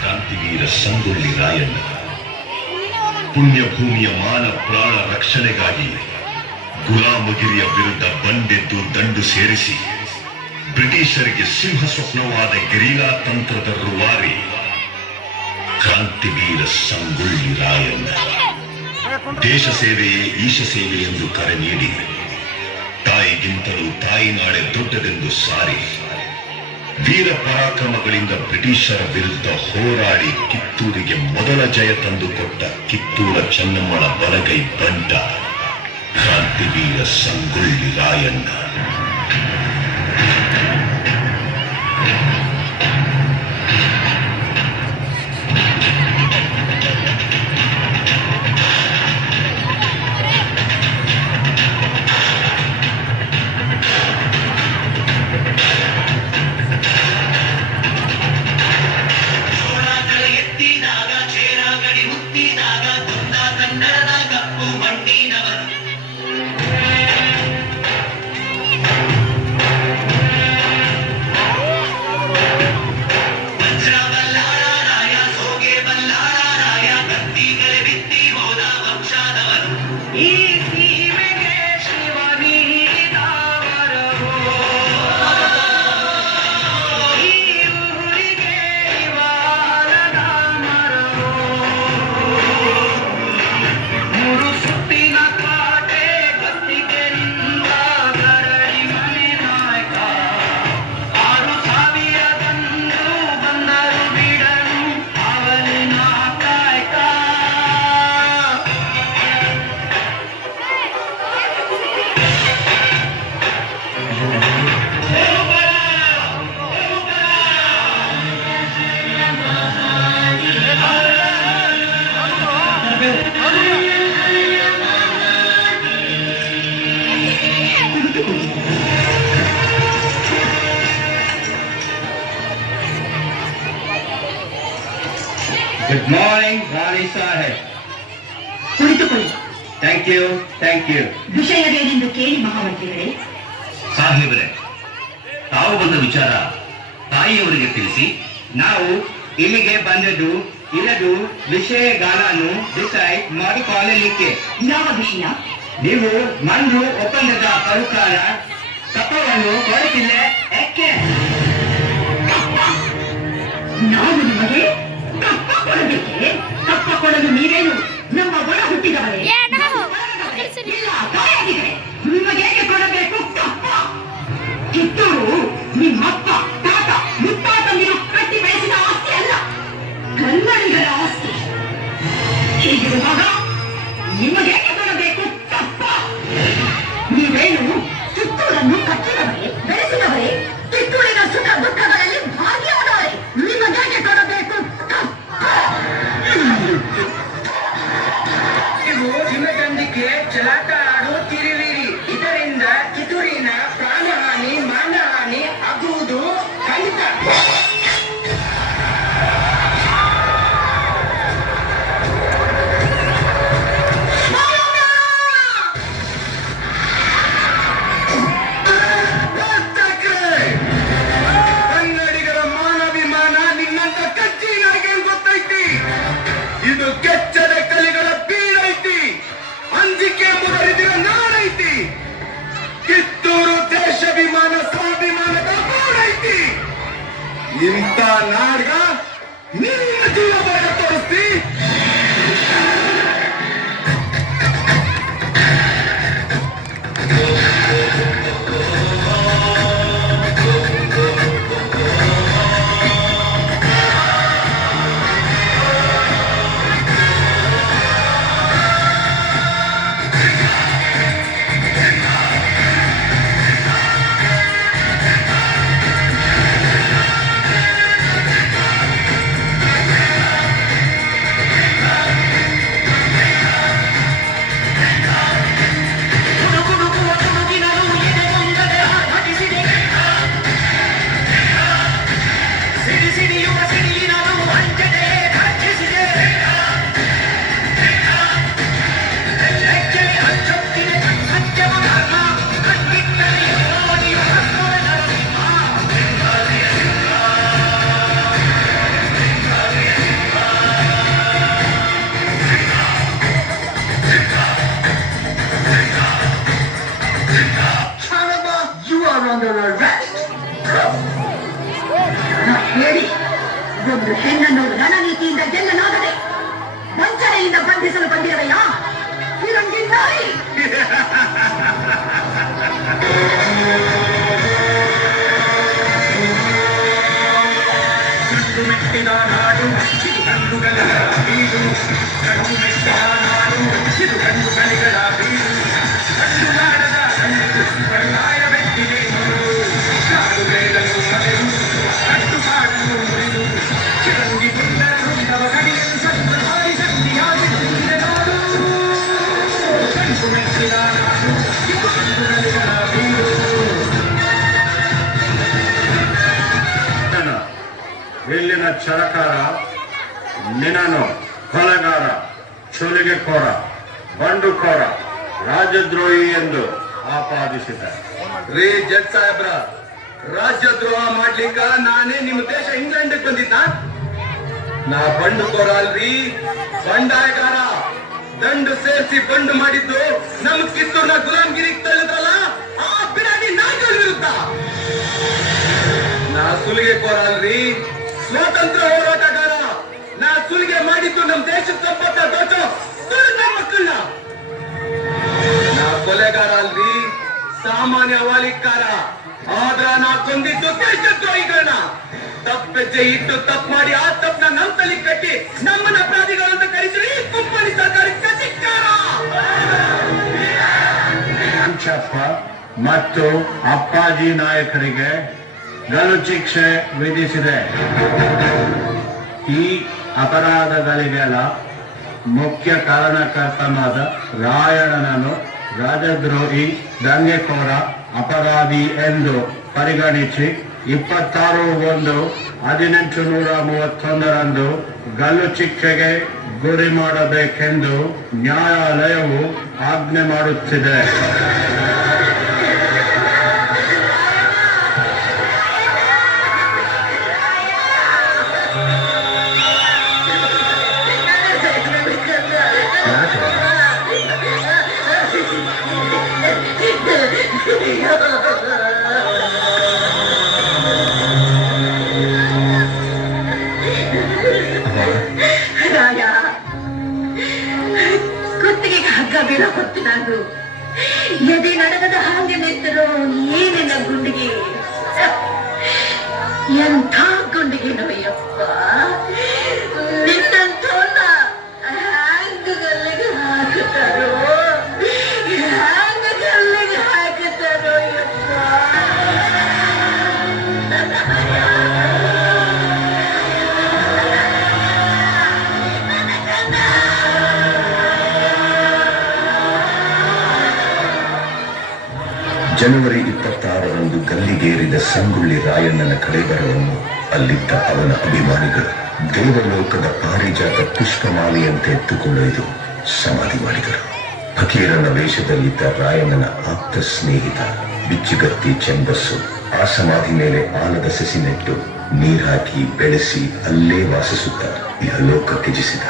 ಕ್ರಾಂತಿವೀರ ಸಂಗೊಳ್ಳಿ ರಾಯಣ್ಣ. ಪುಣ್ಯಭೂಮಿಯ ಮಾನ ಪ್ರಾಣ ರಕ್ಷಣೆಗಾಗಿ ಗುಲಾಮಗಿರಿಯ ವಿರುದ್ಧ ಬಂದೆದ್ದು ದಂಡು ಸೇರಿಸಿ. ಬ್ರಿಟಿಷರಿಗೆ ಸಿಂಹ ಸ್ವಪ್ನವಾದ ಗೆರಿಲಾ ತಂತ್ರದ ರೂವಾರಿ ಕ್ರಾಂತಿವೀರ ಸಂಗೊಳ್ಳಿ ರಾಯಣ್ಣ. ದೇಶ ಸೇವೆಯೇ ಈಶ ಸೇವೆ ಎಂದು ಕರೆ ನೀಡಿ, ತಾಯಿಗಿಂತಲೂ ತಾಯಿ ನಾಳೆ ದೊಡ್ಡದೆಂದು ಸಾರಿ, ವೀರ ಪರಾಕ್ರಮಗಳಿಂದ ಬ್ರಿಟಿಷರ ವಿರುದ್ಧ ಹೋರಾಡಿ ಕಿತ್ತೂರಿಗೆ ಮೊದಲ ಜಯ ತಂದುಕೊಟ್ಟ ಕಿತ್ತೂರ ಚೆನ್ನಮ್ಮಳ ಬಲಗೈ ಬಂಟ ಕ್ರಾಂತಿವೀರ ಸಂಗೊಳ್ಳಿ ರಾಯಣ್ಣ. ಗುಡ್ ಮಾರ್ನಿಂಗ್ ರಾಣಿ ಸಾಹೇಬ್ ಕುಳಿತುಕೊಳ್ಳಿ. ಥ್ಯಾಂಕ್ ಯು ಥ್ಯಾಂಕ್ ಯು ವಿಷಯವೇನೆಂದು ಕೇಳಿ ಮಹಾಮಂತ್ರಿಗಳೇ ಸಾಹೇಬರೇ ತಾವು ಬಂದ ವಿಚಾರ ತಾಯಿಯವರಿಗೆ ತಿಳಿಸಿ. ನಾವು ಇಲ್ಲಿಗೆ ಬಂದದ್ದು ಇಲ್ಲದು ವಿಷಯಗಳನ್ನು ಡಿಸೈಡ್ ಮಾಡಿಕೊಳ್ಳಲಿಕ್ಕೆ. ಯಾವ ವಿಷಯ? ನೀವು ಮಂದು ಒಪ್ಪಂದದ ಪ್ರಕಾರ ತಪ್ಪವನ್ನು ಕೊಡುತ್ತಿಲ್ಲ ಯಾಕೆ? ನಾವು ನಿಮಗೆ ಕೊಡಬೇಕೆ ಕಪ್ಪ ಕೊಡಲು ನೀವೇನು ನಮ್ಮ ಒಳ ಹುಟ್ಟಿದವರೇ? ನಿಮಗೆ ಕೊಡಬೇಕು ಕಪ್ಪ. ಕಿತ್ತೂರು ಅಂಜಿಕೆ ಮುದರಿದಿರ ನಾಡೈತಿ ಕಿತ್ತೂರು ದೇಶಾಭಿಮಾನ ಸ್ವಾಭಿಮಾನದ ಗೋಡೈತಿ ಇಂಥ ಒಂದು ಹೆಣ್ಣನ್ನು ನನ್ನ ನೀತಿಯಿಂದ ಗೆಲ್ಲಲಾಗದೆ ವಂಚನೆಯಿಂದ ಬಂಧಿಸಲು ಬಂದಿರವೆಯಾ ಇದೊಂದು ನಾಯಿ ಕಣ್ಣುಮೆಟ್ಟಿನ ನಾಡು ಇದು ಕಣ್ಣುಗಳ ಬೀಡು ಕಣ್ಣುಮೆಟ್ಟಿನ ನಾಡು ಇದು ಕಣ್ಣುಗಳಿಗಳ ಬೀಡು ರಾಜದ್ರೋಹಿ ಎಂದು ಆಪಾದಿಸಿದೆ. ರೀ ಜಡ್ ಸಾಹೇಬ್ರ ರಾಜ್ಯದ್ರೋಹ ಮಾಡ್ಲಿಕ್ಕ ನಾನೇ ನಿಮ್ಮ ದೇಶ ಇಂಗ್ಲೆಂಡ್ ಬಂದಿದ್ದ? ನಾ ಬಂಡು ಅಲ್ರಿ ಬಂಡಾಯಗಾರ, ದಂಡ ಸೇರಿಸಿ ಬಂಡು ಮಾಡಿದ್ದು ನಮ್ ಕಿತ್ತೂರ್ನ ಗುಲಾಮ್ಗಿರಿ ತಳ್ಳಿದ್ರಲ್ಲ, ಆ ಬಿರಾಡಿ ನಾಯ್ಗಳ ವಿರುದ್ಧ. ನಾ ಸುಲಿಗೆ ಅಲ್ರಿ ಸ್ವಾತಂತ್ರ್ಯ ಹೋರಾಟಗಾರ, ನಾ ಸುಲಿಗೆ ಮಾಡಿದ್ದು ನಮ್ಮ ದೇಶದ ಸಂಪತ್ತ ದೊಡ್ಡ ಮಕ್ಕಳನ್ನ. ಕೊಲೆಗಾರ ಅಲ್ರಿ ಸಾಮಾನ್ಯ ವಾಲಿಕಾರ ಆದ್ರ ನಾ ಕೊಂದಿದ್ದು ದೇಶದ್ರೋಹಿಗಳನ್ನ ತಪ್ಪೆಜ್ಜೆ ಇಟ್ಟು ತಪ್ಪು ಮಾಡಿ ಆ ತಪ್ಪನ್ನ ನಮ್ ತಲೆ ಕಟ್ಟಿ ನಮ್ಮನ್ನ ಅಪರಾಧಿಗಳಂತ ಕರೀತೀರಿ? ಕುಂಪಣಿ ಸರ್ಕಾರಕ್ಕೆ ಧಿಕ್ಕಾರ. ಮತ್ತು ಅಪ್ಪಾಜಿ ನಾಯಕರಿಗೆ ಗಲು ಶಿಕ್ಷೆ ವಿಧಿಸಿದೆ. ಈ ಅಪರಾಧಗಳಿಗೆಲ್ಲ ಮುಖ್ಯ ಕಾರಣಕರ್ತನಾದ ರಾಯಣ್ಣನನ್ನು ರಾಜದ್ರೋಹಿ ದಂಗೆಕೋರ ಅಪರಾಧಿ ಎಂದು ಪರಿಗಣಿಸಿ ಇಪ್ಪತ್ತಾರು ಒಂದು ಹದಿನೆಂಟು ನೂರ ಮೂವತ್ತೊಂದರಂದು ಗಲ್ಲು ಶಿಕ್ಷೆಗೆ ಗುರಿ ಮಾಡಬೇಕೆಂದು ನ್ಯಾಯಾಲಯವು ಆಜ್ಞೆ ಮಾಡುತ್ತಿದೆ. ಕುತ್ತಿಗೆಗೆ ಹಗ್ಗ ಬೀಳ ಹೊತ್ತು ನಾನು ಎದೆ ನಡಗದ ಹಾಗೆ ನಿಂತರು ಏನಿಲ್ಲ ಗುಂಡಿಗೆ ಎಂಥ ಗುಂಡಿಗೆ ನವಯ್ಯಪ್ಪ ಜನವರಿ ಇಪ್ಪತ್ತಾರರಂದು ಗಲ್ಲಿಗೇರಿದ ಸಂಗೊಳ್ಳಿ ರಾಯಣ್ಣನ ಕಳೆಬರವನ್ನು ಅಲ್ಲಿದ್ದ ಅವನ ಅಭಿಮಾನಿಗಳು ದೇವಲೋಕದ ಪಾರಿಜಾತ ಪುಷ್ಪಮಾಲೆಯಂತೆ ಎತ್ತುಕೊಂಡೊಯ್ದು ಸಮಾಧಿ ಮಾಡಿದರು. ಫಕೀರನ ವೇಷದಲ್ಲಿದ್ದ ರಾಯಣ್ಣನ ಆಪ್ತ ಸ್ನೇಹಿತ ಬಿಚ್ಚುಗತ್ತಿ ಚೆಂಬಸ್ಸು ಆ ಸಮಾಧಿ ಮೇಲೆ ಆಲದ ಸಸಿ ನೆಟ್ಟು ನೀರಾಕಿ ಬೆಳೆಸಿ ಅಲ್ಲೇ ವಾಸಿಸುತ್ತ ಇಹಲೋಕ ತ್ಯಜಿಸಿದ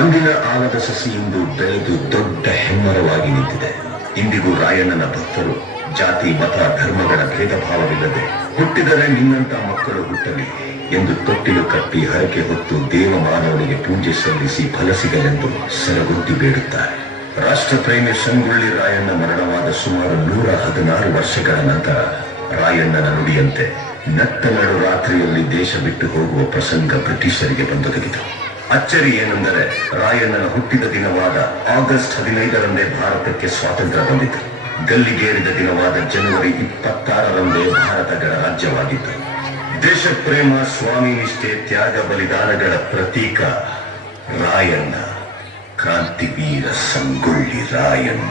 ಅಂದಿನ ಆಲದ ಸಸಿ ಇಂದು ಬೆಳೆದು ದೊಡ್ಡ ಹೆಮ್ಮರವಾಗಿ ನಿಂತಿದೆ. ಇಂದಿಗೂ ರಾಯಣ್ಣನ ಭಕ್ತರು ಜಾತಿ, ಮತ, ಧರ್ಮಗಳ ಭೇದ ಭಾವವಿಲ್ಲದೆ ಹುಟ್ಟಿದರೆ ನಿನ್ನಂತ ಮಕ್ಕಳು ಹುಟ್ಟಲಿ ಎಂದು ತೊಟ್ಟಿಲು ಕಟ್ಟಿ ಹರಕೆ ಹೊತ್ತು ದೇವ ಮಾನವನಿಗೆ ಪೂಜೆ ಸಲ್ಲಿಸಿ ಫಲ ಸಿಗಲೆಂದು ಸರಗುತ್ತಿ ಬೇಡುತ್ತಾರೆ. ರಾಷ್ಟ್ರಪ್ರೇಮಿ ಸಂಗೊಳ್ಳಿ ರಾಯಣ್ಣ ಮರಣವಾದ ಸುಮಾರು ನೂರ ಹದಿನಾರು ವರ್ಷಗಳ ನಂತರ ರಾಯಣ್ಣನ ನುಡಿಯಂತೆ ನಟ್ಟ ನಡು ರಾತ್ರಿಯಲ್ಲಿ ದೇಶ ಬಿಟ್ಟು ಹೋಗುವ ಪ್ರಸಂಗ ಬ್ರಿಟಿಷರಿಗೆ ಬಂದೊದಗಿತು. ಅಚ್ಚರಿ ಏನೆಂದರೆ ರಾಯಣ್ಣನ ಹುಟ್ಟಿದ ದಿನವಾದ ಆಗಸ್ಟ್ ಹದಿನೈದರಂದೇ ಭಾರತಕ್ಕೆ ಸ್ವಾತಂತ್ರ್ಯ ಬಂದಿತು. ಗಲ್ಲಿಗೇರಿದ ದಿನವಾದ ಜನವರಿ ಇಪ್ಪತ್ತಾರರಂದೇ ಭಾರತ ಗಣರಾಜ್ಯವಾಗಿತ್ತು. ದೇಶ ಪ್ರೇಮ ಸ್ವಾಮಿ ನಿಷ್ಠೆ, ತ್ಯಾಗ, ಬಲಿದಾನಗಳ ಪ್ರತೀಕ ರಾಯಣ್ಣ. ಕ್ರಾಂತಿವೀರ ಸಂಗೊಳ್ಳಿ ರಾಯಣ್ಣ.